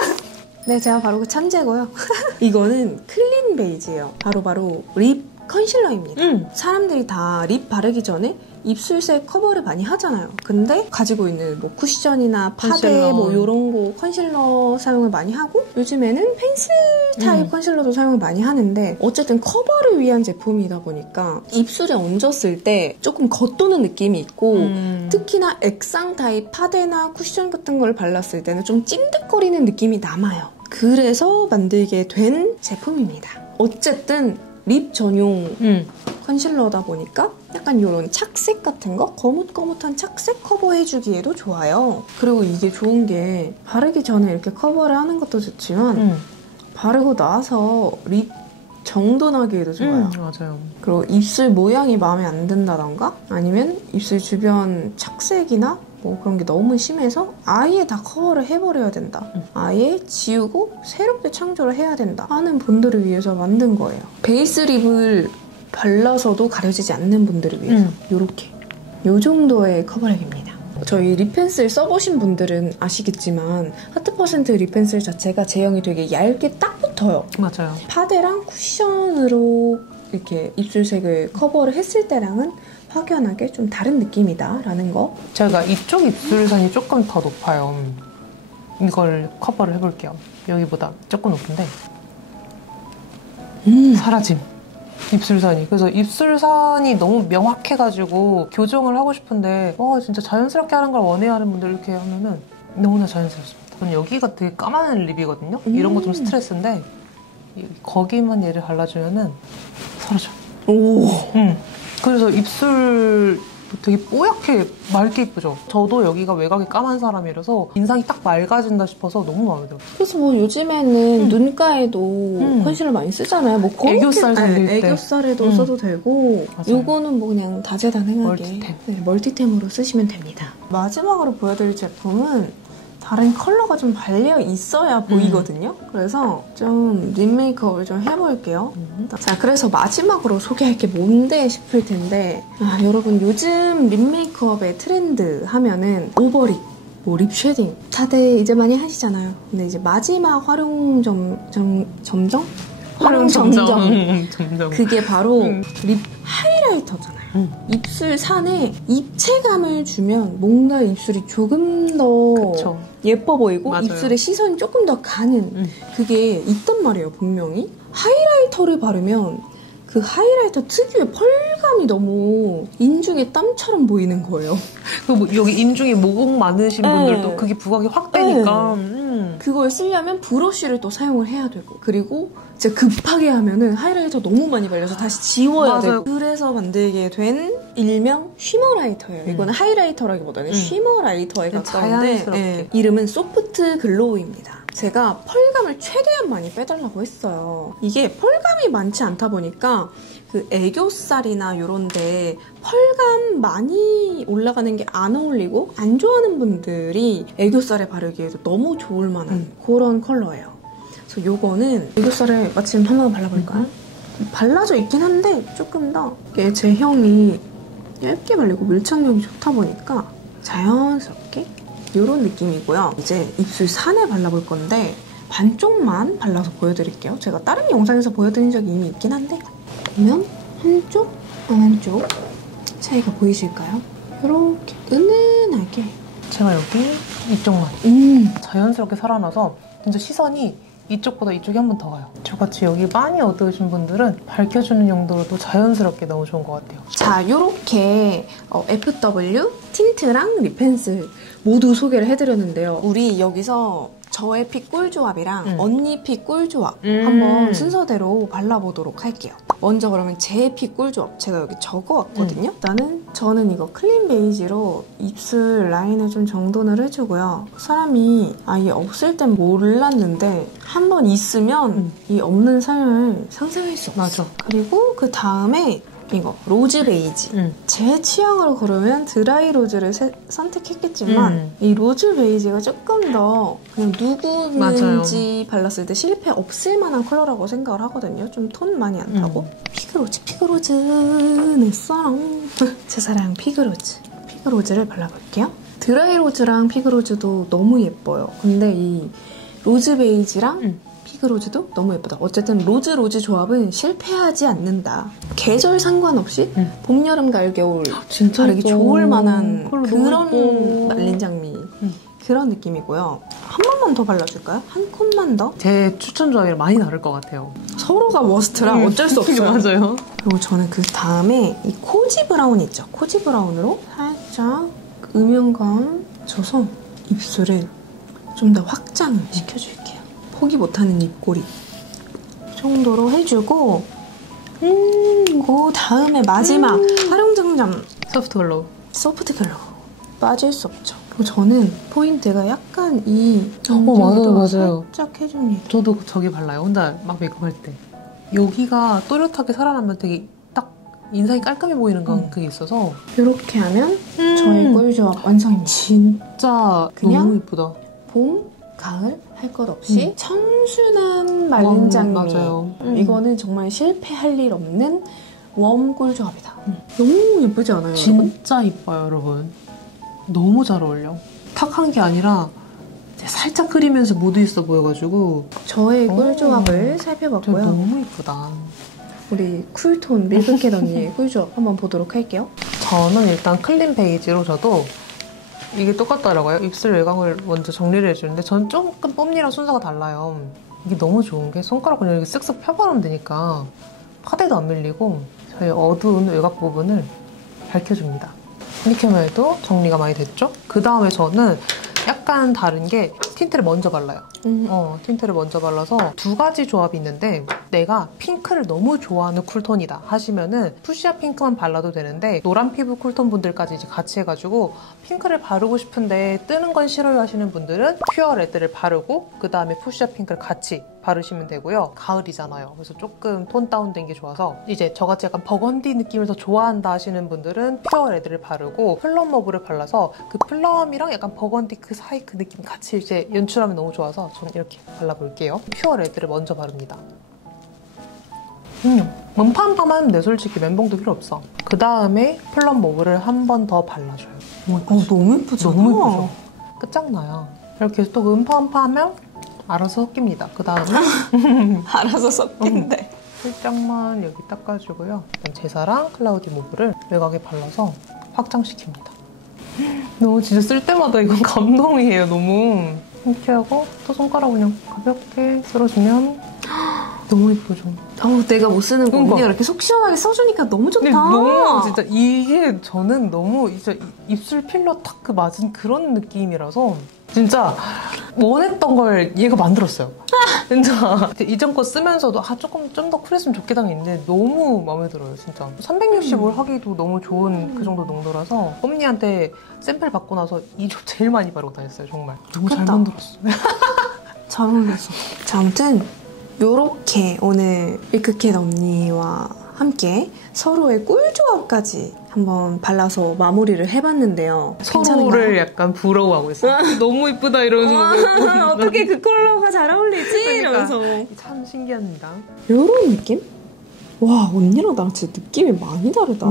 네, 제가 바로 그 천재고요. 이거는 클린 베이지예요. 바로 립 컨실러입니다. 사람들이 다 립 바르기 전에 입술색 커버를 많이 하잖아요. 근데 가지고 있는 뭐 쿠션이나 파데 뭐 이런 거 컨실러 사용을 많이 하고 요즘에는 펜슬 타입 컨실러도 사용을 많이 하는데 어쨌든 커버를 위한 제품이다 보니까 입술에 얹었을 때 조금 겉도는 느낌이 있고 특히나 액상 타입 파데나 쿠션 같은 걸 발랐을 때는 좀 찐득거리는 느낌이 남아요. 그래서 만들게 된 제품입니다. 어쨌든 립 전용 컨실러다 보니까 약간 이런 착색 같은 거? 거뭇거뭇한 착색 커버해주기에도 좋아요. 그리고 이게 좋은 게 바르기 전에 이렇게 커버를 하는 것도 좋지만 바르고 나서 립 정돈하기에도 좋아요. 맞아요. 그리고 입술 모양이 마음에 안 든다던가 아니면 입술 주변 착색이나 뭐 그런 게 너무 심해서 아예 다 커버를 해버려야 된다. 아예 지우고 새롭게 창조를 해야 된다 하는 분들을 위해서 만든 거예요. 베이스 립을 발라서도 가려지지 않는 분들을 위해서 이렇게 이 정도의 커버력입니다. 저희 립펜슬 써보신 분들은 아시겠지만 하트% 립펜슬 자체가 제형이 되게 얇게 딱 붙어요. 맞아요. 파데랑 쿠션으로 이렇게 입술색을 커버를 했을 때랑은 확연하게 좀 다른 느낌이다 라는 거. 제가 이쪽 입술선이 조금 더 높아요. 이걸 커버를 해볼게요. 여기보다 조금 높은데 사라짐. 입술선이. 그래서 입술선이 너무 명확해가지고 교정을 하고 싶은데 진짜 자연스럽게 하는 걸 원해야 하는 분들 이렇게 하면은 너무나 자연스럽습니다. 저는 여기가 되게 까만 립이거든요. 이런 거 좀 스트레스인데 거기만 얘를 발라주면은 사라져. 오. 그래서 입술 되게 뽀얗게 맑게 이쁘죠? 저도 여기가 외곽이 까만 사람이라서 인상이 딱 맑아진다 싶어서 너무 마음에 들어요. 그래서 뭐 요즘에는 눈가에도 컨실러 많이 쓰잖아요. 뭐 애교살 살릴 때. 애교살에도 써도 되고 맞아요. 요거는 뭐 그냥 다재다능하게 멀티템. 네, 멀티템으로 쓰시면 됩니다. 마지막으로 보여드릴 제품은 다른 컬러가 좀 발려 있어야 보이거든요. 그래서 좀 립 메이크업을 좀 해볼게요. 자, 그래서 마지막으로 소개할 게 뭔데 싶을 텐데 여러분 요즘 립 메이크업의 트렌드 하면은 오버립, 뭐 립 쉐딩 다들 이제 많이 하시잖아요. 근데 이제 마지막 점정? 그게 바로 립 하이라이터잖아요. 입술 산에 입체감을 주면 뭔가 입술이 조금 더 그쵸. 예뻐 보이고 맞아요. 입술에 시선이 조금 더 가는 그게 있단 말이에요, 분명히. 하이라이터를 바르면 그 하이라이터 특유의 펄감이 너무 인중에 땀처럼 보이는 거예요. 뭐 여기 인중에 모공 많으신 분들도 네. 그게 부각이 확 되니까. 그걸 쓰려면 브러쉬를 또 사용을 해야 되고, 그리고 진짜 급하게 하면은 하이라이터 너무 많이 발려서 다시 지워야 맞아요. 되고. 그래서 만들게 된 일명 쉬머 라이터예요. 이거는 하이라이터라기보다는 쉬머 라이터에 가까운데 자연스럽게. 이름은 소프트 글로우입니다. 제가 펄감을 최대한 많이 빼달라고 했어요. 이게 펄감이 많지 않다 보니까 그 애교살이나 이런데 펄감 많이 올라가는 게 안 어울리고 안 좋아하는 분들이 애교살에 바르기에도 너무 좋을 만한 그런 컬러예요. 그래서 요거는 애교살에 마침 한번 발라볼까요? 발라져 있긴 한데 조금 더 이게 제형이 얇게 발리고 밀착력이 좋다 보니까 자연스럽게 이런 느낌이고요. 이제 입술 산에 발라볼 건데 반쪽만 발라서 보여드릴게요. 제가 다른 영상에서 보여드린 적이 이미 있긴 한데 보면 한쪽, 한쪽 차이가 보이실까요? 이렇게 은은하게 제가 여기 이쪽만 자연스럽게 살아나서 진짜 시선이 이쪽보다 이쪽이 한 번 더 가요. 저같이 여기 많이 어두우신 분들은 밝혀주는 용도로도 자연스럽게 너무 좋은 것 같아요. 자, 이렇게 FW, 틴트랑 립 펜슬 모두 소개를 해드렸는데요. 우리 여기서 저의 픽 꿀조합이랑 언니 픽 꿀조합 한번 순서대로 발라보도록 할게요. 먼저 그러면 제 픽 꿀조합 제가 여기 적어왔거든요. 일단은 저는 이거 클린 베이지로 입술 라인을 좀 정돈을 해주고요. 사람이 아예 없을 땐 몰랐는데 한번 있으면 이 없는 삶을 상상할 수 없어. 맞아. 그리고 그 다음에 이거 로즈 베이지. 제 취향으로 고르면 드라이 로즈를 선택했겠지만 이 로즈 베이지가 조금 더 그냥 누구든지 발랐을 때 실패 없을 만한 컬러라고 생각을 하거든요. 좀 톤 많이 안 타고. 피그로즈 내 사랑. 제 사랑 피그로즈를 발라볼게요. 드라이 로즈랑 피그로즈도 너무 예뻐요. 근데 이 로즈 베이지랑 피그로즈도 너무 예쁘다. 어쨌든 로즈 조합은 실패하지 않는다. 계절 상관없이 봄, 여름, 가을, 겨울 진짜 바르기 좋을 만한 그런 말린 장미 그런 느낌이고요. 한 번만 더 발라줄까요? 한 콧만 더? 제 추천 조합이랑 많이 다를 것 같아요. 서로가 워스트라 어쩔 수 없어요. 맞아요. 그리고 저는 그 다음에 이 코지 브라운 있죠? 코지 브라운으로 살짝 음영감 줘서 입술을 좀 더 확장을 시켜줄게요. 포기 못하는 입꼬리 이 정도로 해주고 그 다음에 마지막 활용증점 소프트 글로우 빠질 수 없죠. 그리고 저는 포인트가 약간 이 맞아요. 살짝 해줍니다. 저도 저기 발라요. 혼자 막 메이크업 할 때. 여기가 또렷하게 살아나면 되게 딱 인상이 깔끔해 보이는 건 그게 있어서 이렇게 하면 저의 꿀조합 완성입니다. 진짜 그냥 너무 예쁘다. 봄, 가을 할 것 없이 청순한 말린 장미. 맞아요. 이거는 정말 실패할 일 없는 웜 꿀조합이다. 너무 예쁘지 않아요, 여러분? 진짜 이뻐요, 여러분. 너무 잘 어울려. 탁한 게 아니라 살짝 흐리면서 무드 있어 보여가지고 저의 꿀조합을 살펴봤고요. 너무 이쁘다. 우리 쿨톤 밀크캣 언니의 꿀조합 한번 보도록 할게요. 저는 일단 클린 베이지로 저도 이게 똑같더라고요. 입술 외곽을 먼저 정리를 해주는데 전 조금 뽐니랑 순서가 달라요. 이게 너무 좋은 게 손가락 그냥 이렇게 쓱쓱 펴바르면 되니까 파데도 안 밀리고 저희 어두운 외곽 부분을 밝혀줍니다. 이렇게 하면 해도 정리가 많이 됐죠? 그 다음에 저는 약간 다른 게 틴트를 먼저 발라요. 틴트를 먼저 발라서 두 가지 조합이 있는데 내가 핑크를 너무 좋아하는 쿨톤이다 하시면은 푸시아 핑크만 발라도 되는데 노란 피부 쿨톤 분들까지 이제 같이 해가지고 핑크를 바르고 싶은데 뜨는 건 싫어요 하시는 분들은 퓨어 레드를 바르고 그 다음에 푸시아 핑크를 같이 바르시면 되고요. 가을이잖아요. 그래서 조금 톤 다운된 게 좋아서 이제 저같이 약간 버건디 느낌을 더 좋아한다 하시는 분들은 퓨어 레드를 바르고 플럼 머브를 발라서 그 플럼이랑 약간 버건디 그 사이 그 느낌 같이 이제 연출하면 너무 좋아서 저는 이렇게 발라볼게요. 퓨어 레드를 먼저 바릅니다. 멈팜팜하면 내 솔직히 멘붕도 필요 없어. 그 다음에 플럼 머브를 한 번 더 발라줘요. 너무 예쁘죠? 너무 예쁘죠? 끝장나요. 이렇게 해서 또 음파음파하면 알아서 섞입니다. 그 다음에 알아서 섞인대. 살짝만 여기 닦아주고요. 제사랑 클라우디 모브를 외곽에 발라서 확장시킵니다. 너무 진짜 쓸 때마다 이건 감동이에요. 너무. 이렇게 하고 또 손가락 그냥 가볍게 쓸어주면 너무 예쁘죠? 내가 못 쓰는 거 그러니까. 언니가 이렇게 속 시원하게 써주니까 너무 좋다. 근데 너무 진짜 이게 저는 너무 진짜 입술 필러 탁 그 맞은 그런 느낌이라서 진짜 원했던 걸 얘가 만들었어요. 진짜 이전 거 쓰면서도 조금 좀 더 쿨했으면 좋겠다 했는데 너무 마음에 들어요. 진짜 360을 하기도 너무 좋은 그 정도 농도라서 뽀미한테 샘플 받고 나서 이 조 제일 많이 바르고 다녔어요. 정말 너무 잘 만들었어. 잘 어울렸어. 자, 아무튼 요렇게 오늘 밀크캣 언니와 함께 서로의 꿀조합까지 한번 발라서 마무리를 해봤는데요. 서로를 약간 부러워하고 있어요. 너무 이쁘다 이러면서 어떻게 그 컬러가 잘 어울리지? 그러니까. 이러면서 참 신기합니다. 요런 느낌? 와, 언니랑 나랑 진짜 느낌이 많이 다르다.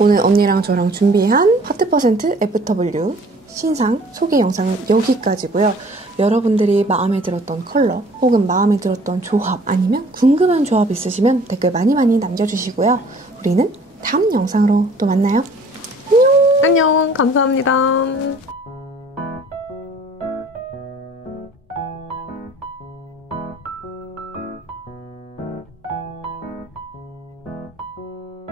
오늘 언니랑 저랑 준비한 하트% FW 신상 소개 영상은 여기까지고요. 여러분들이 마음에 들었던 컬러 혹은 마음에 들었던 조합 아니면 궁금한 조합 있으시면 댓글 많이 남겨주시고요. 우리는 다음 영상으로 또 만나요. 안녕. 감사합니다.